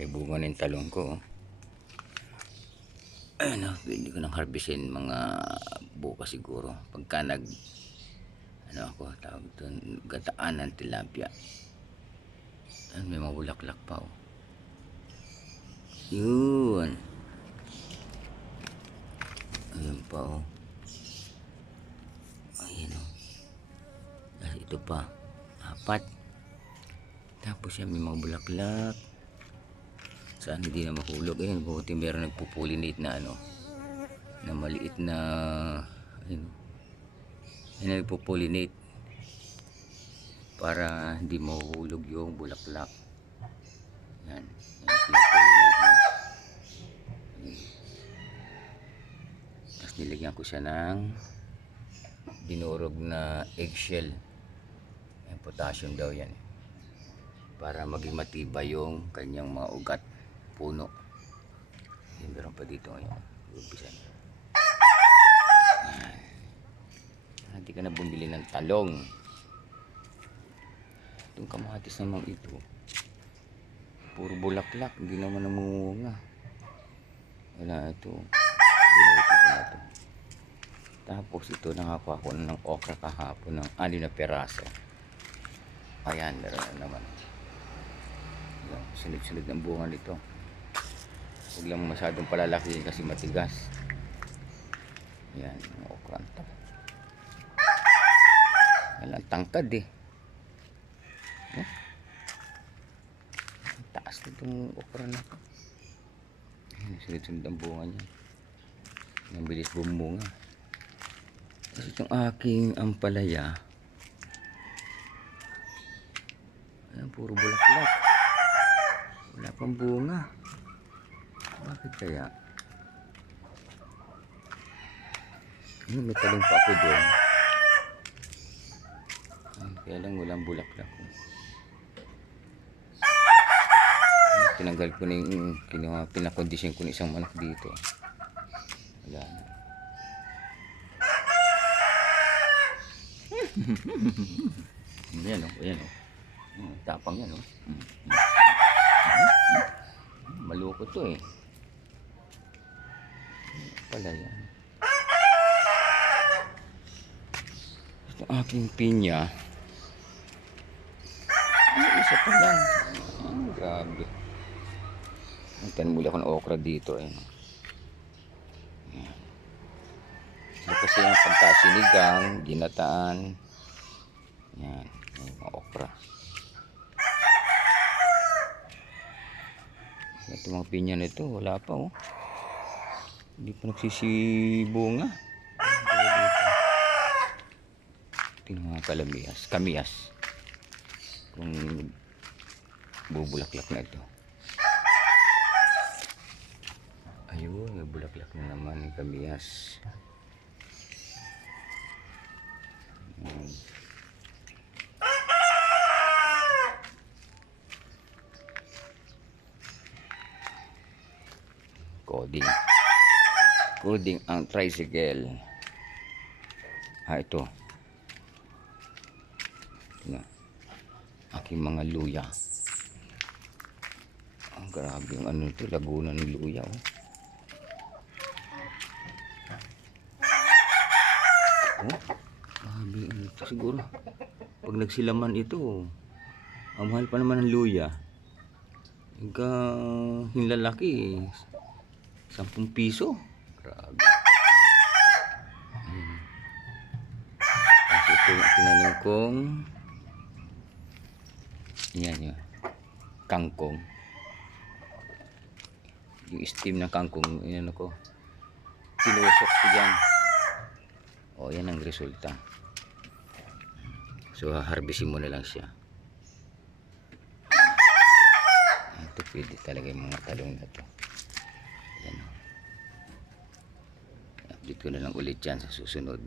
May bunga ng talong ko. Ayun na, pwede ko nang harvestin mga bukas siguro. Pagka ako, tawag doon, gataan ng tilapia. Ayun, may mga bulaklak pa oh. Yun. Ayun pa oh. Ayun oh. Ito pa. 4. Tapos yan, may mga bulaklak. Saan hindi na mahulog. Ayun, buti meron nagpupulinate na na maliit na ayun, nagpupulinate para hindi mahulog yung bulaklak. Yan, pinapulinate na. Tapos nilagyan ko siya ng dinurog na eggshell. Yung potassium daw yan para maging matibay yung kanyang mga ugat puno. Yung meron pa dito ngayon. Hindi ka na bumili ng talong. Itong kamatis naman ito, puro bulaklak, hindi naman namunga. Wala ito. Binuto ko na ito. Tapos ito, nakakuha ko ng okra kahapon ng 6 na peraso. Ayan, meron na naman. Sunod-sunod ng bunga nito. Huwag lang masyadong palalakihin kasi matigas. Yan, yung okra ito. Walang tangkad eh. Taas na itong okra na ito. Sunod-sunod ang bunga niya. Ang bilis bumunga. Kasi itong aking ampalaya, ayan, puro bulaklak. Wala pang bunga. Bakit kaya? May talong pa ako doon. Kaya lang walang bulaklak. Tinanggal ko na yung pinakondisyon ko ng isang manok dito. Wala na. Ayan o, ayan o. Tapang yan o. Maloko to eh. Pala yan. Ito aking pinya. Isa pa lang. Grabe. Nagtanim muli ako ng okra dito eh. Ito kasi yung pagkasinigang, ginataan. Yan, yung mga okra. Ito mga pinya nito, wala pa oh. Hindi pa nagsisibunga. Ito yung mga kamiyas. Kung bubulaklak na ito. Ayun, nabulaklak na naman yung kamiyas. Coding ang tricycle. Ito na aking mga luya. Grabe yung ito, laguna ng luya oh. Grabe ito siguro. Pag nagsilaman ito, ang mahal pa naman ng luya. Yung lalaki 10 piso. Grabe. Kasi ito yung tinanim kong yan kangkong. Yung steam na kangkong, ko tinusok ko dyan. O yan ang resulta. So harvestin mo na lang siya. Ito pwede talaga yung mga talong na to. Yan. Update ko na lang ulit yan sa susunod.